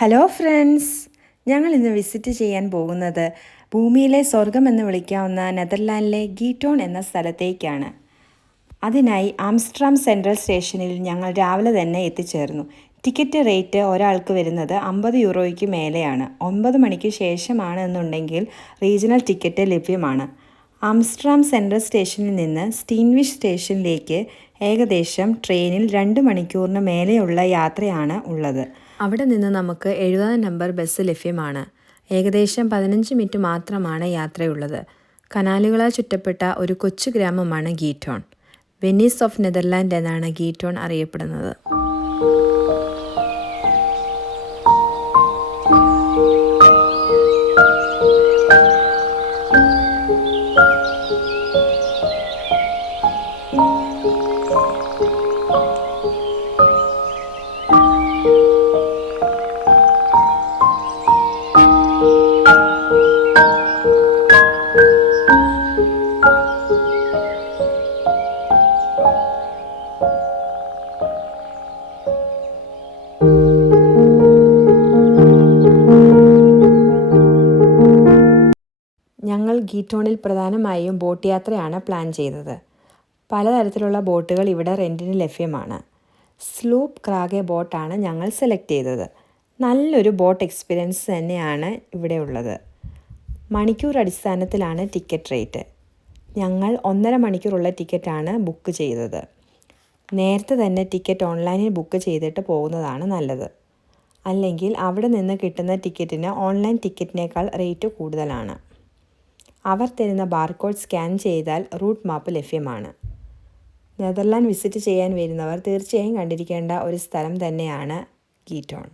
Hello friends, ഞങ്ങൾ ഇന്ന് visit ചെയ്യാൻ പോകുന്നത് ഭൂമിയിലെ സ്വർഗമെന്ന് വിളിക്കാവുന്ന നെതർലാൻഡിലെ ഗീറ്റോൺ എന്ന സ്ഥലത്തേക്കാണ്. അതിനായി ആംസ്റ്റർഡാം സെൻട്രൽ സ്റ്റേഷനിൽ ഞങ്ങൾ രാവിലെ തന്നെ എത്തിച്ചേർന്നു. ടിക്കറ്റ് റേറ്റ് ഒരാൾക്ക് വരുന്നത് 50 യൂറോയ്ക്ക് മേലെയാണ്. 9 മണിക്ക് ശേഷമാണ് എന്നുണ്ടെങ്കിൽ റീജിയണൽ ടിക്കറ്റ് ലഭ്യമാണ്. ആംസ്റ്റർഡാം സെൻട്രൽ സ്റ്റേഷനിൽ നിന്ന് സ്റ്റീൻവിഷ് സ്റ്റേഷനിലേക്ക് ഏകദേശം ട്രെയിനിൽ 2 മണിക്കൂറിന് മേലെയുള്ള യാത്രയാണ് ഉള്ളത്. അവിടെ നിന്ന് നമുക്ക് 70 നമ്പർ ബസ് ലഭ്യമാണ്. ഏകദേശം 15 മിനിറ്റ് മാത്രമാണ് യാത്രയുള്ളത്. കനാലുകളാൽ ചുറ്റപ്പെട്ട ഒരു കൊച്ചു ഗ്രാമമാണ് ഗീറ്റോൺ. വെനീസ് ഓഫ് നെതർലാൻഡ് എന്നാണ് ഗീറ്റോൺ അറിയപ്പെടുന്നത്. ഞങ്ങൾ ഗീറ്റോണിൽ പ്രധാനമായും ബോട്ട് യാത്രയാണ് പ്ലാൻ ചെയ്തത്. പലതരത്തിലുള്ള ബോട്ടുകൾ ഇവിടെ റെൻറ്റിന് ലഭ്യമാണ്. സ്ലൂപ്പ് ക്രാഗെ ബോട്ടാണ് ഞങ്ങൾ സെലക്ട് ചെയ്തത്. നല്ലൊരു ബോട്ട് എക്സ്പീരിയൻസ് തന്നെയാണ് ഇവിടെ ഉള്ളത്. മണിക്കൂർ അടിസ്ഥാനത്തിലാണ് ടിക്കറ്റ് റേറ്റ്. ഞങ്ങൾ 1.5 മണിക്കൂറുള്ള ടിക്കറ്റാണ് ബുക്ക് ചെയ്തത്. നേരത്തെ തന്നെ ടിക്കറ്റ് ഓൺലൈനിൽ ബുക്ക് ചെയ്തിട്ട് പോകുന്നതാണ് നല്ലത്. അല്ലെങ്കിൽ അവിടെ നിന്ന് കിട്ടുന്ന ടിക്കറ്റിന് ഓൺലൈൻ ടിക്കറ്റിനേക്കാൾ റേറ്റ് കൂടുതലാണ്. അവർ തരുന്ന ബാർകോഡ് സ്കാൻ ചെയ്താൽ റൂട്ട് മാപ്പ് ലഭ്യമാണ്. നെതർലാൻഡ് വിസിറ്റ് ചെയ്യാൻ വരുന്നവർ തീർച്ചയായും കണ്ടിരിക്കേണ്ട ഒരു സ്ഥലം തന്നെയാണ് ഗീറ്റോൺ.